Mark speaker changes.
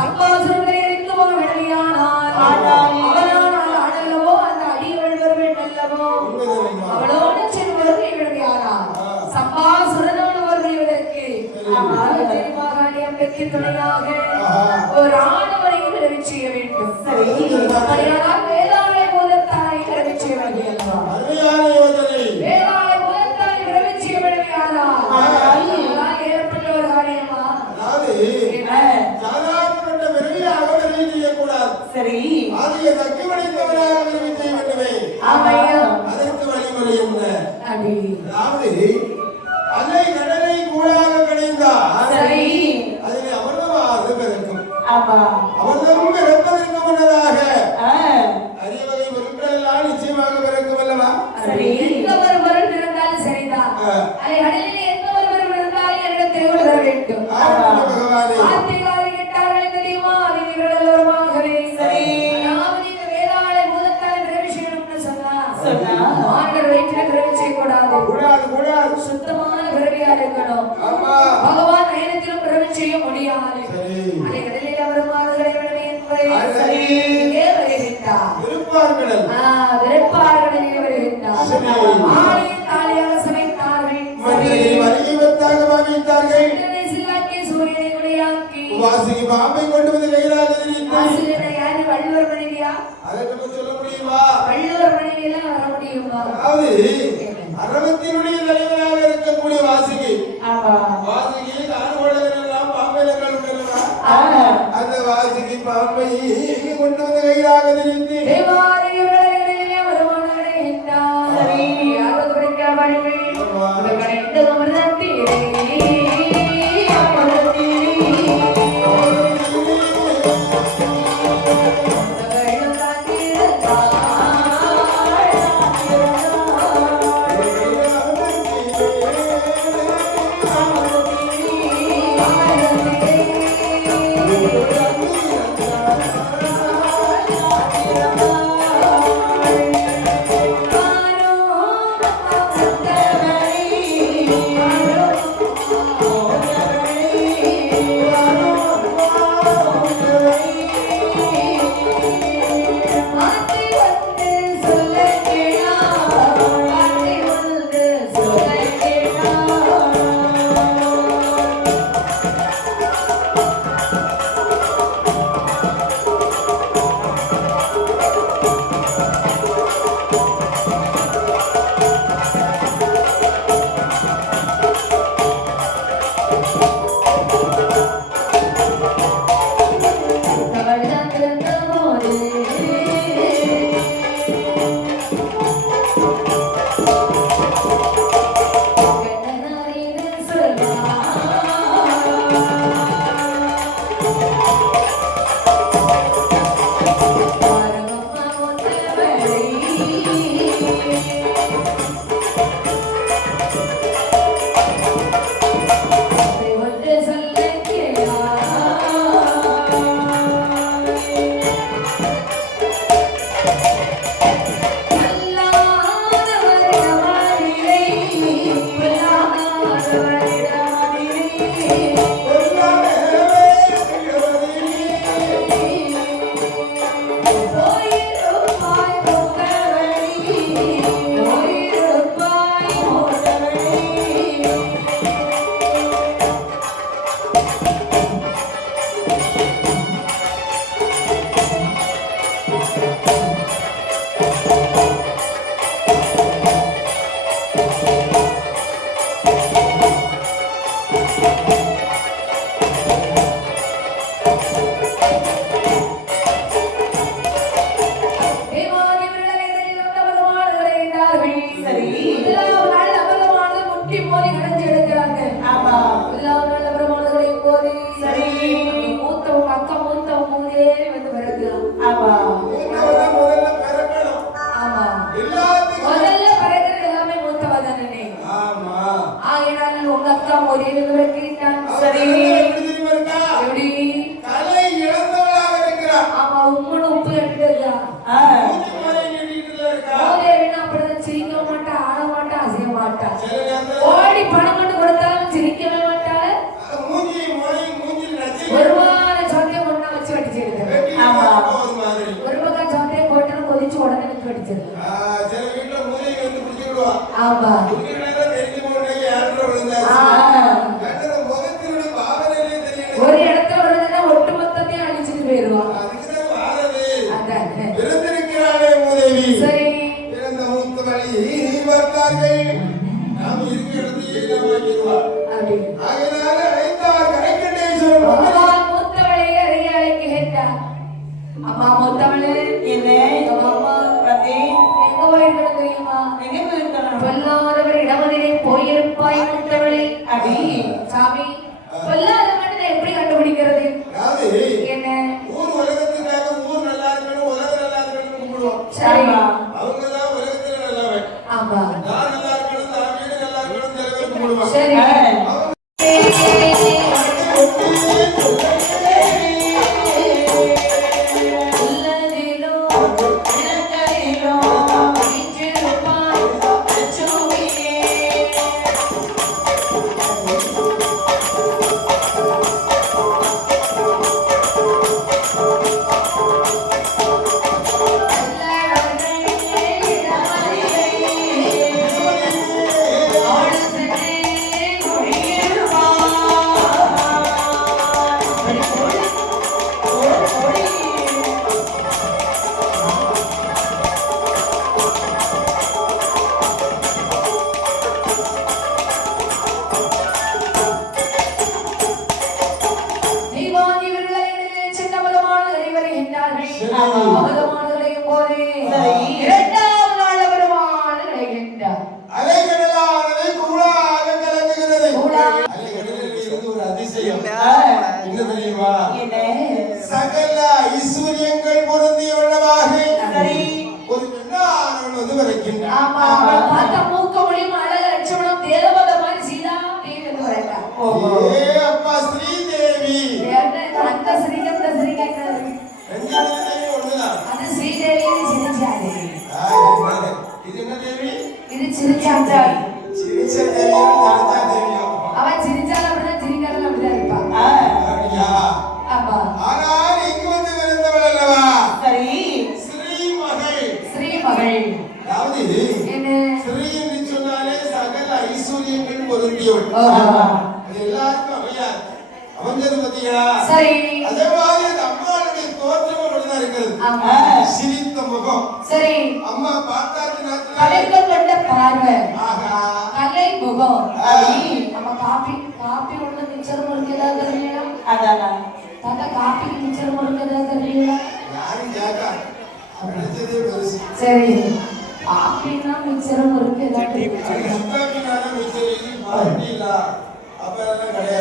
Speaker 1: சம்பாசுரங்களே
Speaker 2: எங்குமோ
Speaker 1: விடலையானார் அவனால் அடல்லவோ அந்த அடியவள் வருவேன் அல்லவோ
Speaker 3: அவளோடு செல்வரும்
Speaker 1: இவளுக்கு யாரார்
Speaker 3: சம்பாசுரனோடு வருவதற்கு ஆனால் தெய்வகாரியம் துணையாக
Speaker 2: சரி.
Speaker 3: ஆதிய தக்க விரைப்பார்கள்.
Speaker 1: விரைப்பார்கள்
Speaker 3: ஆலயம் தாலியாக சமைத்தார்கள்
Speaker 1: மனிதரை வரையவத்தாக பாவித்தார்கள் வாசிக்கு பாம்பை கொண்டு வந்து கையிலாக அதற்கு சொல்ல முடியுமா?
Speaker 3: day. படிச்சிருக்கேன்
Speaker 1: சில வீட்டுல மூலிகை வந்து குடிச்சிடுவா
Speaker 3: ஆமா ஒரு இடத்துல
Speaker 1: விழுந்தா ஒட்டு மொத்தத்தையும்
Speaker 2: அழிச்சுட்டு
Speaker 1: போயிருவான் சரி
Speaker 2: பிறந்த
Speaker 1: மூத்த வழி நீ பார்த்தார்கள்
Speaker 2: சரி
Speaker 1: அவங்க தான் உலகத்துல நல்லவன்
Speaker 3: ஆமா. நான் இருக்கணும்
Speaker 1: நான் வீடு நல்லா
Speaker 3: இருக்கணும் சரி இது சிரிச்சாச்சாரி
Speaker 1: சிரிச்ச தேவியா தடுத்தா தேவியா
Speaker 3: அவன் சிரிச்சாலும் அப்படிதான் சிரிக்காலும் அப்படிதான் இருப்பான்.
Speaker 1: அப்படியா
Speaker 3: ஆமா.
Speaker 1: ஆனால் இங்கு வந்து பிறந்தவள் அல்லவா
Speaker 2: சரி.
Speaker 1: அதாவது
Speaker 3: என்ன?
Speaker 1: ஸ்ரீ என்று சொன்னாலே சகல ஐஸ்வர்யங்கள் பொருந்தியவள்
Speaker 3: ஓஹோ.
Speaker 1: அது எல்லாருக்கும் அமையாது அமைஞ்சது பாத்தீங்களா
Speaker 3: சரி.
Speaker 1: அதே மாதிரி அந்த அம்மாளுடைய தோற்றம் அப்படிதான் இருக்கிறது. சிரித்த முகம்.
Speaker 3: சரி.
Speaker 1: அம்மா
Speaker 3: கலைகள் கொண்ட பார்வை.
Speaker 1: ஆகா
Speaker 3: கலை முகம். நம்ம காப்பி காப்பி ஒண்ணு மிச்சர் முறுக்கு ஏதாவது தருவீங்களா
Speaker 2: அதானா
Speaker 3: தாத்தா காப்பிக்கு மிச்சர் முறுக்கு ஏதாவது தருவீங்களா
Speaker 1: யாரும் பெருசு.
Speaker 3: சரி. காப்பின்னா மிச்சர் முறுக்கு ஏதாவது
Speaker 1: அப்ப கிடையாது.